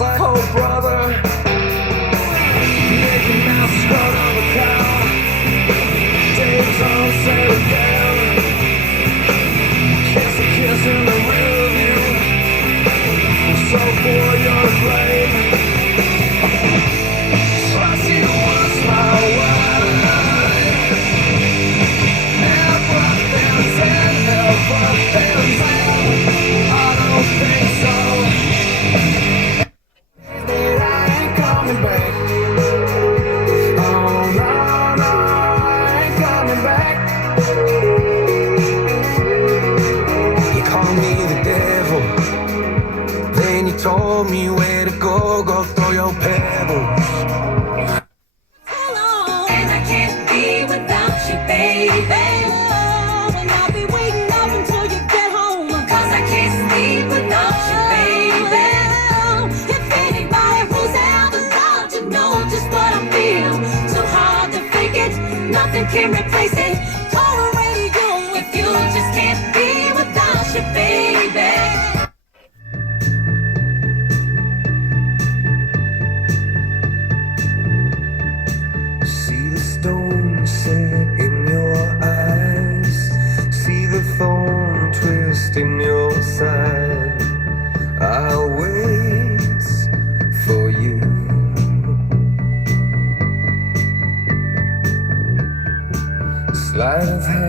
like, oh brother, Mickey Mouse is grown on the cow. Dave's on settle down. Kiss a kiss in the rear view. So for your blame. Trusty was my wife. Never been said, never been said. I don't think so. That I ain't coming back. Oh no, no, I ain't coming back. You call me the devil. Then you told me where to go, go throw your pebbles. Hello, and I can't be without you, baby. Oh, and I'll be waiting up until you get home. 'Cause I can't sleep without you, baby. If anybody who's ever loved you know just what I feel. Too hard to fake it, nothing can replace it. Call a radio if you just can't be without you, baby. See the stone set in your eyes. See the thorn twist in your side. I'll wait for you. Sleight of hand.